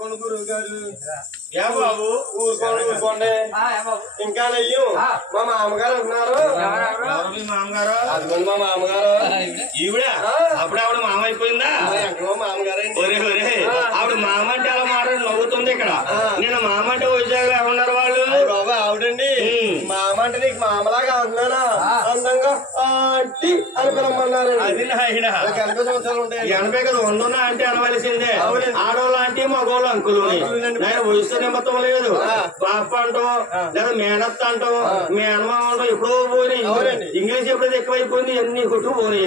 గురువు గారు యా బాబు ఊరుకోండి ఇంకా నయ్యం మా మామగారు అంటున్నారు. మామగారు అదిగోండి మా మామగారు. ఈవిడ అప్పుడు ఆవిడ మామ అయిపోయిందా? మామగారు ఆవిడ మామ అంటే అలా మాట నవ్వుతుంది. ఇక్కడ నేను మామ అంటే వైజాగ్లో ఏమన్నారు వాళ్ళు? బాబా ఆవిడండి మామ అంటే నీకు మామలాగా అంటున్నానా అందంగా ఆంటీ అని పిలవమన్నారు. అది 80 సంవత్సరాలు ఉంటాయి. 80 కదా 100 అంటే అనవలసిందే. ఆడవాళ్ళు అంటే మగవాళ్ళు అంకులు. నేను వయసు నిమిత్తం లేదు. పాప అంటాం లేదా మేనత్త అంటాం మేనమామ అంటాం ఎప్పుడో పోయినాయి. ఇంగ్లీష్ ఎప్పుడైతే ఎక్కువైపోయింది అన్ని కొట్టు పోయినాయి.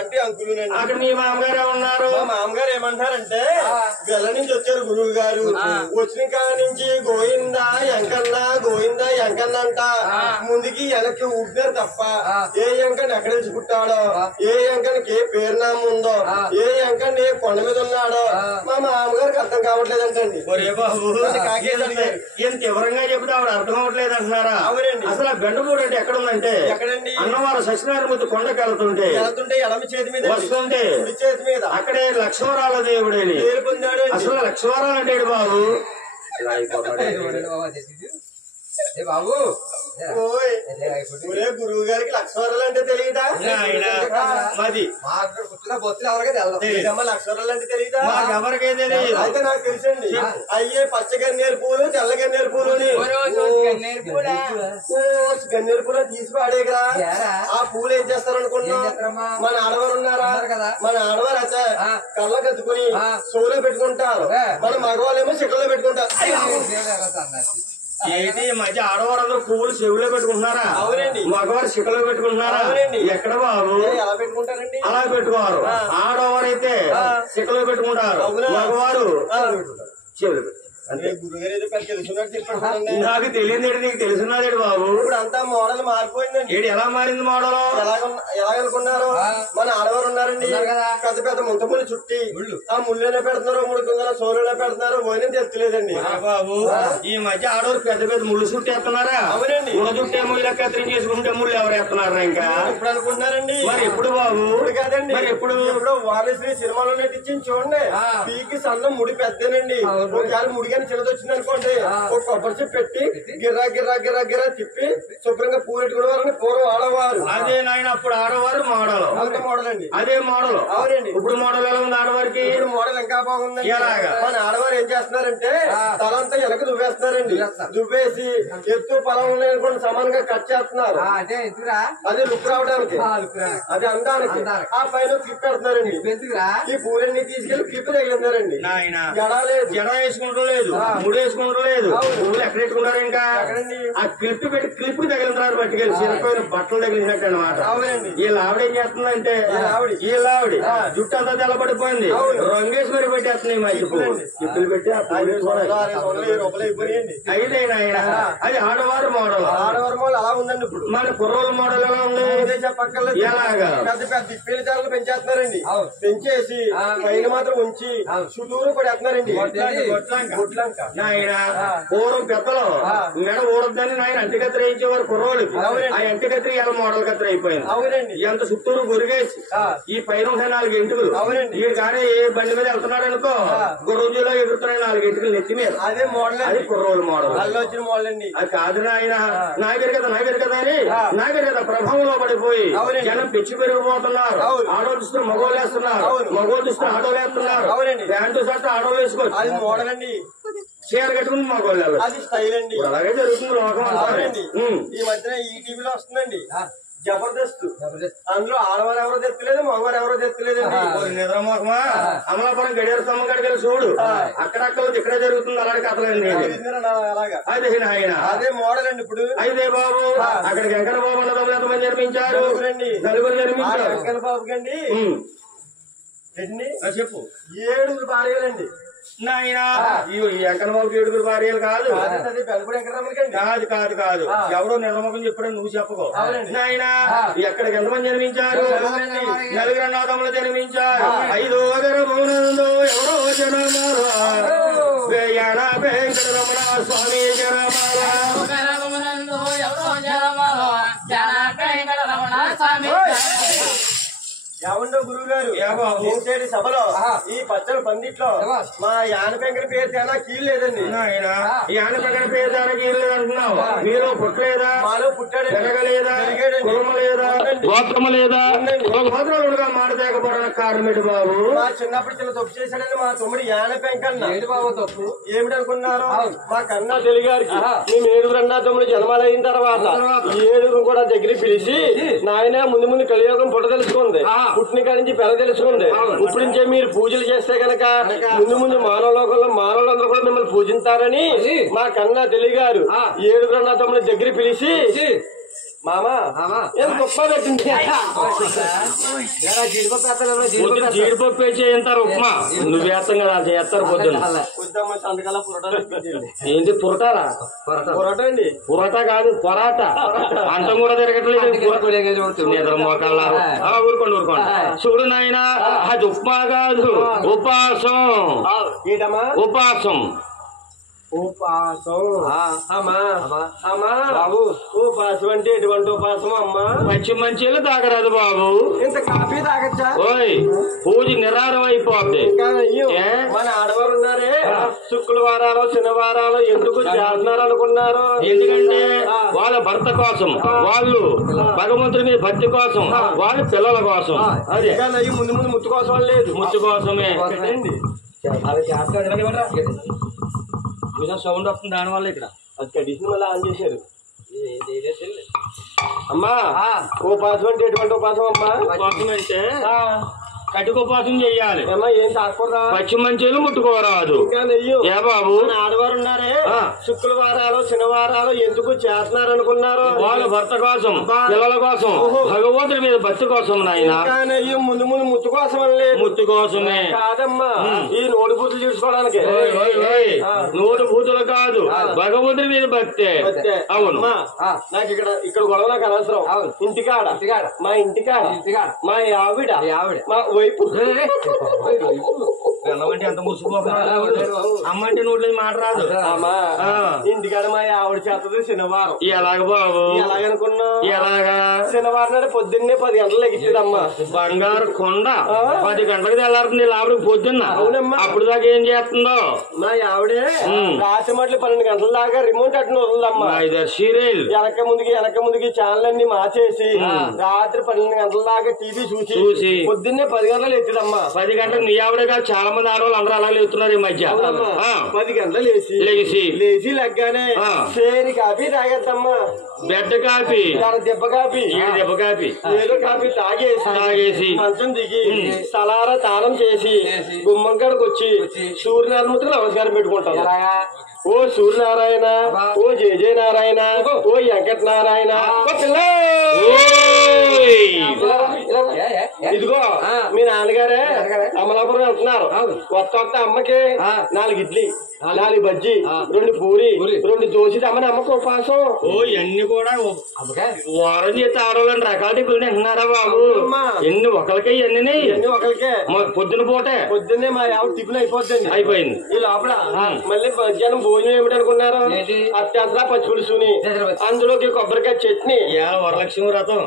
అంటే అంకులు అక్కడ మీ మామగారు ఏమన్నారు? మా మామగారు ఏమంటారంటే గల్ల నుంచి వచ్చారు గురువు గారు. వచ్చిన కాడ నుంచి గోయిందా ఎంకన్నా గోయిందా ఎంకన్నా అంట ముందుకి వెనక్కి ఊపినారు తప్ప ఏ ఎంకని ఎక్కడ నుంచి పుట్టాడో ఏ ఎంకనికి ఏ పేరునామం ఉందో ఏ ఎంకని ఏ కొండ మీద ఉన్నాడో మా మామగారికి అర్థం కావట్లేదంటండి. ఎంత వివరంగా చెప్తే ఆవిడ అర్థం అవ్వట్లేదు అంటున్నారా? అసలు ఆ బెండపూడి అంటే ఎక్కడ ఉందంటే ఎక్కడండి? అన్నవారు సత్యనారాయణమూర్తి కొండకి వెళ్తుంటే ఎడమ చేతి మీద వస్తుంటే కుడి చేతి మీద అక్కడే లక్ష్మరాల దేవుడు అని పొందాడు. అసలు లక్ష్మరాలు అంటే బాబు బాబు గురువు గారికి లక్ష్మరాలు అంటే తెలియదా? మాది లక్ష్మరాలు అంటే తెలియదా? ఎవరికే తెలియదు. అయితే నాకు తెలుసండి. అయ్యే పచ్చ గన్నేరు పూలు తెల్ల గన్నేరు పూలు గన్నేరు పూలు తీసి పాడేగా ఆ పూలు ఏం చేస్తారు అనుకున్నా? మన ఆడవారు ఉన్నారా? మన ఆడవారు అయితే కళ్ళ కత్తుకుని సోలో పెట్టుకుంటారు. మన మగవాళ్ళేమో చెట్లలో పెట్టుకుంటారు. ఏంటి ఈ మధ్య ఆడవారు అందరూ పువ్వులు చెవులో పెట్టుకుంటున్నారా? అవునండి. మగవారు చిక్కలో పెట్టుకుంటున్నారా? అవునండి. ఎక్కడ బాబు ఎలా పెట్టుకుంటారండి? అలా పెట్టుకోరు. ఆడవారు అయితే చిక్కలో పెట్టుకుంటారు, మగవారు చెవులు పెట్టుకుంటారు. అంటే గురుగారు ఏదో పెద్ద తెలుసున్నట్టు చెప్పాడు. నాకు తెలియదు. నీకు తెలుసున్నాడు బాబు. ఇప్పుడు అంతా మోడల్ మారిపోయిందండి. ఏడు ఎలా మారింది మోడల్? ఎలాగనుకున్నారు? మన ఆడవారు ఉన్నారండి పెద్ద పెద్ద ముంతములు చుట్టి ఆ ముళ్ళునే పెడుతున్నారు, ముడుకుందా సోలునే పెడుతున్నారు. పోయిన తెలుస్తలేదండి బాబు. ఈ మధ్య ఆడవారు పెద్ద పెద్ద ముళ్ళు చుట్టి వేస్తున్నారా? అవునండి. ముళ్ళ చుట్టేమో ఇలా కత్తిరించి చేసుకుంటే ముళ్ళు ఎవరు వేస్తున్నారా? ఇంకా ఇప్పుడు అనుకుంటున్నారండి. మరి ఎప్పుడు బాబు? ఇప్పుడు కాదండి. మరి ఎప్పుడు? వారశ్రీ సినిమాలో నటించింది చూడండి. పీకి సన్నం ముడి పెద్దనండి. ఒకసారి ముడిగా చిన్నది వచ్చింది అనుకోండి ఒక కొబ్బరి చెప్పు పెట్టి గిర్రా గిర్రా గిర్రా గిర్రా తిప్పి శుభ్రంగా పూరెట్టుకునేవారని పూర్వం ఆడవారు. అదే నాయన అప్పుడు ఆడవారు మోడల్. అంత మోడల్ అండి. అదే మోడల్. అవునండి. ఇప్పుడు మోడల్ ఎలా ఉంది ఆడవారికి? ఇప్పుడు మోడల్ ఇంకా బాగుంది. మన ఆడవారు ఏం చేస్తున్నారంటే తలంతా వెనక దువ్వేస్తున్నారండి. దువ్వేసి ఎత్తు పొలం ఉన్నాయనుకోండి సమానంగా కట్ చేస్తున్నారు. అదే లుక్ రావడానికి, అదే అందానికి ఆ పైన క్లిప్ పెడుతున్నారండి. ఈ పూలన్నీ తీసుకెళ్లి క్లిప్ తగిలిందారండి. జడ వేసుకుంటూ లేదు, ముడి వేసుకుంటూ లేదు. పువ్వులు ఎక్కడ పెట్టుకున్నారు? ఇంకా ఆ క్లిప్ పెట్టి క్లిప్ తగిలింటారు. పట్టుకెళ్ళి చిన్నపోయిన బట్టలు తగిలినట్టు అనమాట. వీళ్ళ ఆవిడ ఏం చేస్తుందంటే వీళ్ళ ఆవిడ జుట్టు అంతా తెల్లబడిపోయింది, రంగేసి మరి పెట్టేస్తున్నాయి. మంచి పువ్వులు పెట్టి అయితేనా అది ఆడవారు మోడల్. ఆడవారు మోడల్ అలా ఉందండి. ఇప్పుడు మన కుర్రోళ్ళ మోడల్ ఎలా ఉంది? చెప్పక్కర్లేదు. ఎలాగా పెద్ద పెద్ద ఇప్పేళ్ళ ధరలు పెంచేస్తున్నారండి. పెంచేసి పైన మాత్రం ఉంచి చుట్టూరు కూడా వేస్తున్నారండి. పూర్వం పెద్దలు మెడ ఊడద్దని నాయన అంటి కత్తిరి వేయించేవారు కుర్రోళ్ళకి. ఆ అంటి కత్తిరి ఇలా మోడల్ కత్తిరి అయిపోయింది. అవునండి. ఎంత చుట్టూరు గురిగేసి ఈ పైన 4 ఎంటుకలు. అవునండి. ఈ కానీ ఏ బండి మీద వెళ్తున్నాడు అనుకో గుర్రంజీలో ఎగురుతున్నాయి 4 ఎంటుకలు నెత్తి మీద. అదే మోడల్. అది కుర్రోళ్ళు మోడల్. అల్లు వచ్చిన మోడల్ అండి. అది కాదు నాయన నాగరికత అని నాగరికత ప్రభావంలో పడిపోయి జనం పెచ్చి పెరిగిపోతున్నారు. ఆడోళ్ళు చూస్తున్నారు, మగోళ్ళు వేస్తున్నారు, మగోళ్ళు చూస్తున్నారు, ఆడోళ్ళు వేస్తున్నారు. ప్యాంటు షర్ట్ ఆడోళ్ళు వేసుకోవచ్చు. అది మోడల్ అండి. చీర కట్టుకుని మగోళ్ళు అది స్టైల్ అండి. అలాగే జరుగుతుంది లోకం. ఈ మధ్యన ఈ టీవీలో వస్తుందండి జబర్దస్త్. అందులో ఆడవారు ఎవరో తెత్తలేదు, మగవారు ఎవరో తెత్తలేదండి. నిద్రమోహమా అమలాపురం గడియార స్తంభం కడిగలు చూడు, అక్కడక్కడ ఇక్కడే జరుగుతుంది అలాంటి కథలండి. అదే ఆయన అదే మోడల్ అండి. ఇప్పుడు అయితే బాబు అక్కడికి వెంకట బాబు అన్నదమ్ములు ఎంతమంది నిర్మించారు? నలుగురు నిర్మించారు. వెంకట బాబుకి అండి చెప్పు 7 భార్యలండి. నాయన ఈ వెంకట బాబుకి 7 భార్యలు కాదు. కాదు కాదు కాదు ఎవరో నిర్మకం చెప్పాడు, నువ్వు చెప్పుకో. నాయన ఎక్కడికి ఎంతమంది జన్మించారు? 4 అన్నదమ్ములు జన్మించారు. 5వ గర్భమునందు ఎవరో జనమాల వెంకటరమణ స్వామి జనమాల. ఏమండో గురువు గారు ఏంటంటే సభలో ఈ పచ్చడి పందిట్లో మా యానపెంకడి పేరు తేనా కీలు లేదండి. యానపెంకడి పేరు తేనా కీలు లేదంటున్నావు. మీరు పుట్టలేదా? మాలో పుట్టాడు. పెరగలేదా? కులమ లేదా? గోత్రమ లేదా? గోత్రాలుగా మాట తేకపోవడానికి కారణం ఏంటి బాబు? మా చిన్నప్పుడు చిన్న తప్పు చేశాడని మా తమ్ముడు యానపెంకన్న తప్పు ఏమిటనుకున్నారు? మా కన్నా తెలుగారికి మేము 7 అన్నా తమ్ముడు జన్మాలైన తర్వాత 7 కూడా దగ్గరికి పిలిచి నాయన ముందు ముందు కలియోగం పుట్ట తెలుసుకుంది, పుట్టిన కాడి నుంచి పెర తెలుసుకుంది. ఇప్పుడు నుంచే మీరు పూజలు చేస్తే కనుక ముందు ముందు మానవలోకంలో మానవులందరూ కూడా మిమ్మల్ని పూజించారని మా కన్నా తెలుగారు 7 అన్నా తమ్ముడు దగ్గర పిలిచి మామా ఏం గొప్ప పెట్టింది జీడిపప్పు వేసేంటారు ఉప్మా నువ్వు వేస్తాం కదా చేస్తారు పొద్దున్న. ఏంటి పురటాలా? పొరట అండి. పురట కాదు పొరాట. అంతం కూడా తిరగట్లేదు. నిద్ర మోకాళ్ళారు. ఊరుకోండి ఊరుకోండి. చూడు నాయన అది ఉప్మా కాదు ఉపాసం. ఉపాసం బాబు. ఉపాసం అంటే ఎటువంటి ఉపాసం అమ్మా? మంచి మంచిలు తాగరాదు బాబు. ఇంత కాఫీ తాగచ్చా? ఓయ్ పూజ నిరారం అయిపోద్ది. మన ఆడవారు ఉన్నారే శుక్రవారాలు శనివారాలు ఎందుకు చేస్తున్నారు అనుకున్నారు? ఎందుకంటే వాళ్ళ భర్త కోసం, వాళ్ళు భగవంతుడి మీద భక్తి కోసం, వాళ్ళ పిల్లల కోసం. అదే ముందు ముందు ముత్తు కోసం లేదు, ముత్తు కోసమే. సౌండ్ వస్తుంది దానివల్ల ఇక్కడ అది కండిషన్ వల్ల ఆన్ చేశారు. అమ్మా ఉపాసం అంటే ఎటువంటి ఉపాసం అమ్మా? ఉపాసం అంటే కటికోపాసం చెయ్యాలి. ఏం తాకూడదా? పచ్చి మంచిలు ముట్టుకోరాదు. ఏ బాబు ఆడవారు ఉన్నారే శుక్రవారాలు శనివారాలు ఎందుకు చేస్తున్నారు అనుకున్నారు? వాళ్ళ భర్త కోసం, పిల్లల కోసం, భగవంతుడి మీద భక్తి కోసం. నాయన ముందు ముందు ముత్తు కోసం లేదు, ముత్తు కోసమే కాదమ్మా. ఈ నోటి బూతులు చూసుకోవడానికి. నోటి బూతులు కాదు, భగవంతుడి మీద భక్తే. అవును. నాకు ఇక్కడ గొడవ నాకు అనవసరం. ఇంటికాడ మా ఇంటికాడ మా ఆవిడ మా వైపు అమ్మంటే అంత ముసుకుపోక అమ్మంటే నోట్లేదు మాట రాదు. ఇంటికాడ మా ఆవిడ చేస్తుంది శనివారం. ఎలాగ బాబు? ఎలాగనుకున్నా? ఎలాగా? శనివారం నాడు పొద్దున్నే 10 గంటలు లెగిస్తుందమ్మా. బంగారు కొండ 10 గంటలకు తెల్లారుతుంది ఆవిడకి పొద్దున్న. అవునమ్మా. అప్పుడు దాకా ఏం చేస్తుందో మా ఆవిడే రాత్రి మట్లు 12 గంటల దాకా రిమోట్ అట్లా వదులుదమ్మా. సీరియల్ వెనక ముందుకి ఛానల్ అన్ని మార్చేసి రాత్రి 12 గంటల దాకా టీవీ చూసి పొద్దున్నే 10 గంటలు ఎత్తుదమ్మా. 10 గంటలకు నీ ఆవిడగా చాలా మంది ఆడవాళ్ళు అందరూ అలాగే ఎత్తున్నారు ఈ మధ్య. 10 గంటలు లేచి లెగ్గానే సేరి కాఫీ తాగేద్దమ్మా. బెడ్ కాఫీ, దెబ్బ కాఫీ, ఏదో కాఫీ తాగేసి మంచం దిగి స్థలార తాళం చేసి గుమ్మం కాడికి వచ్చి సూర్యనారాయణమూర్తికి నమస్కారం పెట్టుకుంటాం. ఓ సూర్యనారాయణ, ఓ జయ నారాయణ, ఓ వెంకట నారాయణ. ఇదిగో మీ నాన్నగారే అమలాపురం వెళ్తున్నారు. కొత్త అమ్మకి 4 ఇడ్లీ, 4 బజ్జీ, 2 పూరి, 2 దోశ అమ్మని అమ్మకు ఉపాసం. ఓ ఇవన్నీ కూడా వారం చేస్తే ఆడవాళ్ళని రకాల టిఫిన్ తింటున్నారా బాబు? ఎన్ని ఒకరికే ఇవన్నీ ఒకరికే. పొద్దున్నే మా ఆవిడ టిఫిన్ అయిపోయింది. ఈ లోపల మళ్ళీ మధ్యాహ్నం భోజనం ఏమిటనుకున్నారు? అత్యంతరా పచ్చి పులుసుని, అందులోకి కొబ్బరికాయ చట్నీ. వరలక్ష్మి వ్రతం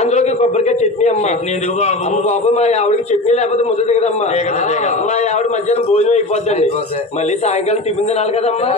అందులోకి కొబ్బరికాయ చట్నీ అమ్మా. ఎందుకు బాబు? బాబు మా ఆవిడకి చట్నీ లేకపోతే ముద్ద దిగదమ్మా. మా ఆవిడ మధ్యాహ్నం భోజనం అయిపోద్దండి. మళ్ళీ సాయంకాలం టిఫిన్ తినాలి కదమ్మా.